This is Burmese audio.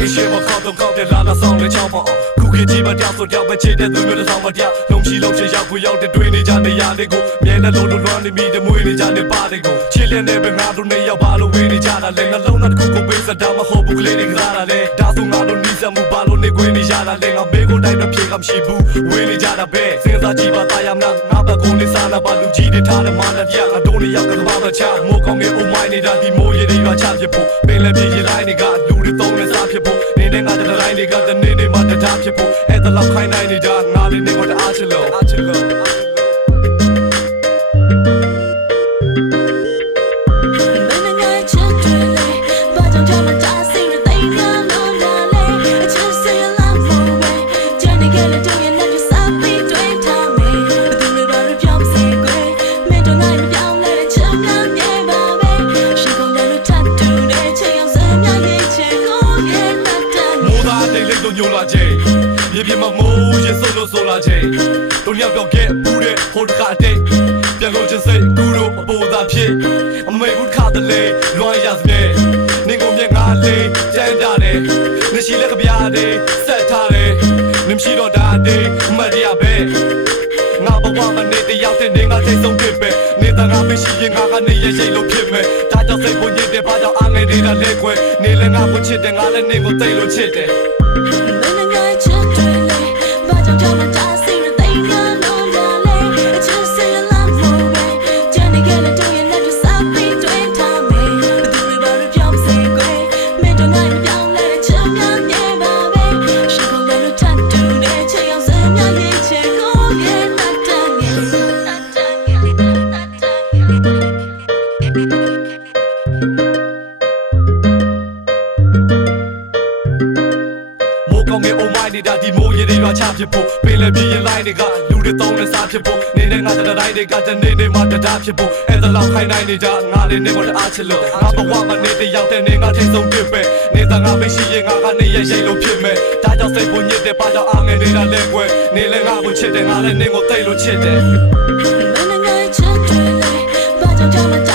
မင်းအရှိမခေါတော့ကောက်တဲ့လာလာဆောင်တဲ့ချောင်းပေါ့ခုခေတ်ကြီးမတောက်ဆိုတောက်ပဲချစ်တဲ့သူမျိုးတစ်ဆောင်မတရားလုံးချီလုံးချင်ရောက်ကိုရောက်တဲ့တွေ့နေကြနေရတဲ့ကိုမြဲတဲ့လုံးလုံးလွမ်းနေမိတဲ့မွေးနေကြတဲ့ပါတဲ့ကိုချစ်လက်နဲ့ပဲငါတို့နေရောက်ပါလို့ဝေးနေကြတာလဲနှလုံးသားတစ်ခုကိုပေးစတာမဟုတ်ဘူးကလေးတွေကစားတာလဲဒါဆိုငါတို့နီးစပ်မှု ပါလို့နေခွေးနေရတာလဲငါဘေးကိုတိုင်းတော့ပြေကမရှိဘူးဝေးနေကြတာပဲစဉ်းစားကြည့်ပါသားရမလားငါဘက်ကိုနေစားလာပါလူကြီးတွေထားတဲ့မာနပြငါတို့နေရောက်ကဘာမှချမိုးကောင်းငယ်အိုမိုင်းနေတာဒီမိုးရည်တွေရွာချဖြစ်ဖို့ပင်လည်းပြေးရလိုက်နေကလူတွေသုံးနေစားဖြစ်ဖို့နေတဲ့ငါတဲ့တိုင်းတွေကတနေ့နေ့မှတထားဖြစ်ဖို့အဲ့ဒါလောက်ခိုင်းနိုင်နေတာငါလေးနေတော့အားချလို့အားချလို့အားချလို့ ညိုလာခြင်းမြေပြင်မှာမိုးရေဆိုးလို့ဆိုလာခြင်းတို့ရောက်တော့ခဲ့ဘူးတဲ့ဟိုတခါတိတ်ပြန်လို့ချင်းစိတ်ကူတို့အပေါ်သာဖြစ်အမေဘူးခါတလေလွမ်းရစမြဲနင်ကိုမြက်ငါလေးတန်းတာတယ်နရှိလက်ကပြားတယ်ဆက်ထားတယ်နင်ရှိတော့ဒါတဲ့မတ်ရပဲငါဘဝမှာနေတယောက်တဲ့နေငါထိတ်ဆုံးဖြစ်ပဲနေတာငါမရှိရင်ငါကနေရရှိလို့ဖြစ်မယ်ဒါကြောင့်စိတ်ကိုညစ်တယ်ဘာ ကြောင့်အားငယ်နေတာလဲကွယ်နေလည်းငါကိုချစ်တယ်ငါလည်းနေကိုသိလို့ချစ်တယ် ကောင်းငယ်အုံမိုင်းနေတာဒီမိုးရည်တွေရွာချဖြစ်ဖို့ပင်လည်းပြင်းရင်လိုက်တွေကလူတွေသုံးနေစားဖြစ်ဖို့နေနဲ့ငါတတိုင်းတွေကတနေ့နေ့မှတတားဖြစ်ဖို့အဲ့ဒါလောက်ခိုင်းနိုင်နေကြငါလည်းနေကိုတအားချစ်လို့ငါဘဝမှာနေတယောက်တဲ့နေငါထိတ်ဆုံးဖြစ်ပဲနေတာငါမရှိရင်ငါကနေရရိတ်လို့ဖြစ်မယ်ဒါကြောင့်စိတ်ကိုညစ်တယ်ဘာကြောင့်အားငယ်နေတာလဲကွယ်နေလည်းငါကိုချစ်တယ်ငါလည်းနေကိုသိလို့ချစ်တယ်မင်းငယ်ချစ်တွေလေဘာကြောင့်ကြောင့်မ